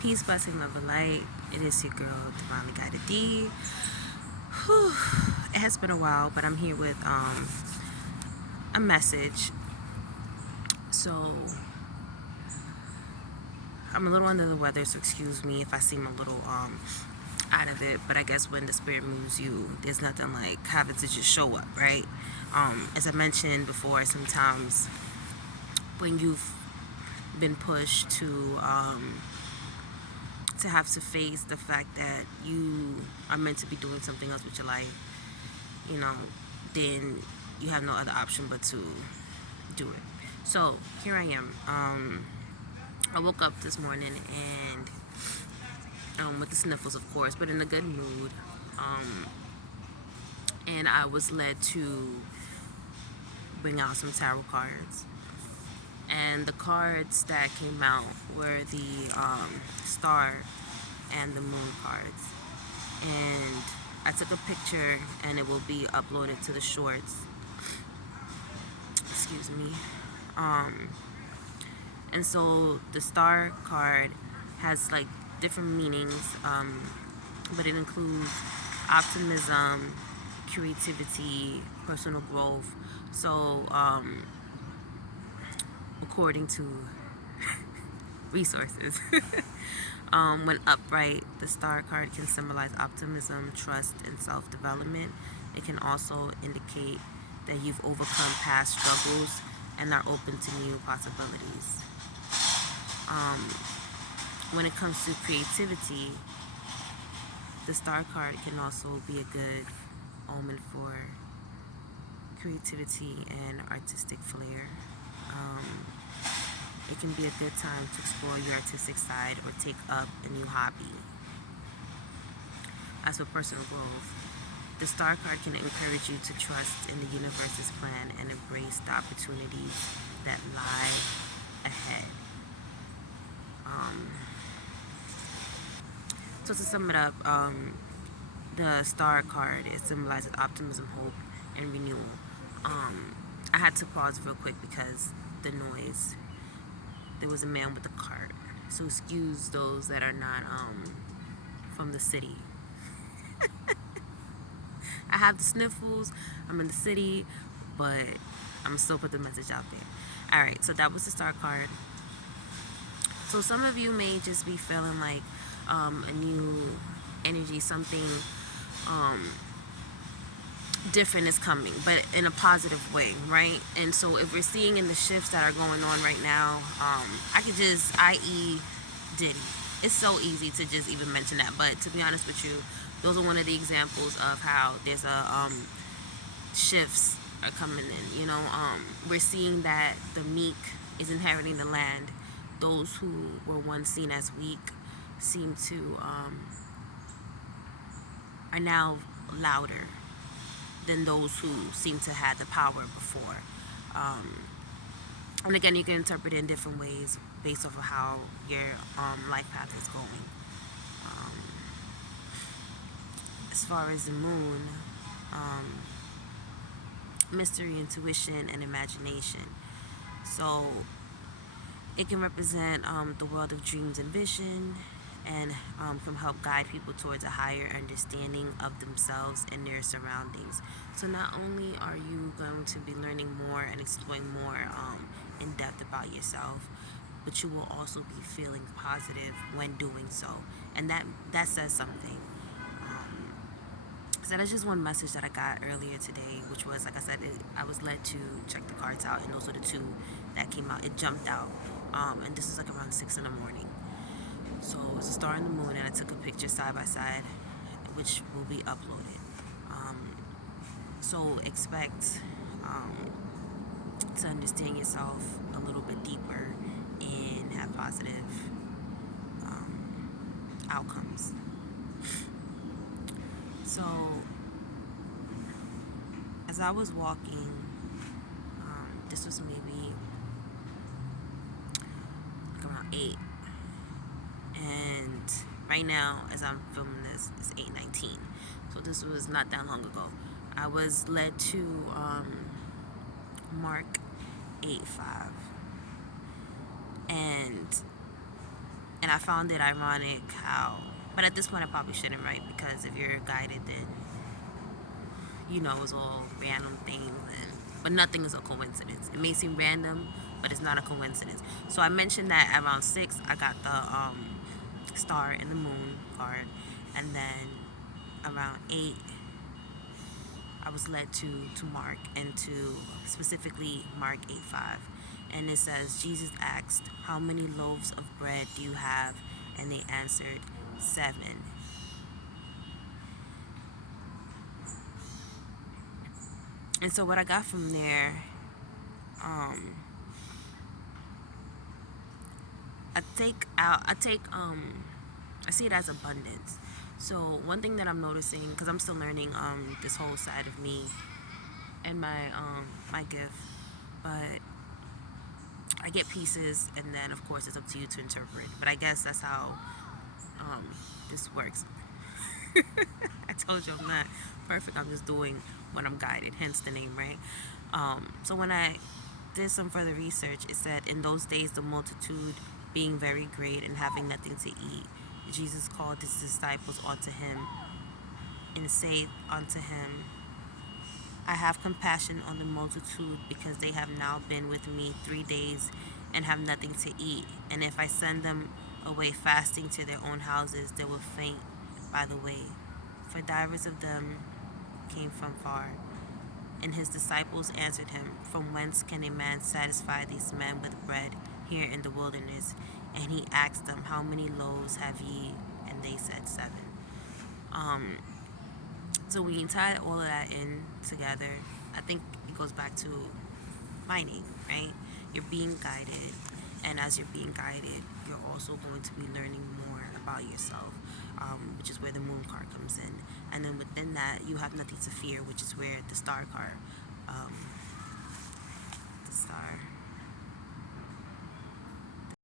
Peace, blessing, love, and light. It is your girl, Divinely Guided D. Whew. It has been a while, but I'm here with a message. So I'm a little under the weather, so excuse me if I seem a little out of it. But I guess when the spirit moves you, there's nothing like having to just show up, right? As I mentioned before, sometimes when you've been pushed to have to face the fact that you are meant to be doing something else with your life, then you have no other option but to do it. So here I am. I woke up this morning and with the sniffles, of course, but in a good mood. And I was led to bring out some tarot cards. And the cards that came out were the star and the moon cards. And I took a picture and it will be uploaded to the shorts. Excuse me. And so the star card has like different meanings, but it includes optimism, creativity, personal growth. So, according to resources, when upright, the star card can symbolize optimism, trust, and self-development. It can also indicate that you've overcome past struggles and are open to new possibilities. When it comes to creativity, the star card can also be a good omen for creativity and artistic flair. It can be a good time to explore your artistic side or take up a new hobby. As for personal growth, the star card can encourage you to trust in the universe's plan and embrace the opportunities that lie ahead. So to sum it up, the star card, it symbolizes optimism, hope, and renewal. I had to pause real quick because the noise. There was a man with a cart. So excuse those that are not from the city. I have the sniffles. I'm in the city, but I'm still put the message out there. All right, so that was the star card. So some of you may just be feeling like a new energy, something different is coming, but in a positive way, right? And so if we're seeing in the shifts that are going on right now, I could just, i.e. Diddy. It's so easy to just even mention that, but to be honest with you, those are one of the examples of how there's a shifts are coming in. We're seeing that the meek is inheriting the land. Those who were once seen as weak seem to are now louder than those who seem to have the power before. And again, you can interpret it in different ways based off of how your life path is going. As far as the moon, mystery, intuition, and imagination. So it can represent the world of dreams and vision, and can help guide people towards a higher understanding of themselves and their surroundings. So not only are you going to be learning more and exploring more in depth about yourself, but you will also be feeling positive when doing so, and that says something. So that's just one message that I got earlier today, which was, like I said, I was led to check the cards out, and those were the two that came out. It jumped out, and this is like around 6 in the morning. So it was a star and the moon, and I took a picture side by side, which will be uploaded. So expect to understand yourself a little bit deeper and have positive outcomes. So as I was walking, this was maybe like around 8. And right now, as I'm filming this, it's 8:19. So this was not that long ago. I was led to Mark 8:5, and And I found it ironic how, but at this point I probably shouldn't, right? Because if you're guided, then you know it's all random things, and but nothing is a coincidence. It may seem random, but it's not a coincidence. So I mentioned that around 6 I got the star and the moon card, and then around 8 I was led to Mark, and to specifically Mark 8:5, and it says Jesus asked, "How many loaves of bread do you have?" And they answered, 7. And so what I got from there, um, I see it as abundance. So one thing that I'm noticing, because I'm still learning this whole side of me and my gift, but I get pieces, and then of course it's up to you to interpret. But I guess that's how um, this works. I told you I'm not perfect. I'm just doing what I'm guided, hence the name, right? So when I did some further research, it said, in those days, the multitude being very great and having nothing to eat, Jesus called his disciples unto him and said unto him, I have compassion on the multitude, because they have now been with me 3 days and have nothing to eat. And if I send them away fasting to their own houses, they will faint by the way. For divers of them came from far. And his disciples answered him, From whence can a man satisfy these men with bread here in the wilderness? And he asked them, How many loaves have ye? And they said, 7. Um, so when you tie all of that in together, I think it goes back to mining, right? You're being guided, and as you're being guided, you're also going to be learning more about yourself, which is where the moon card comes in. And then within that, you have nothing to fear, which is where the star card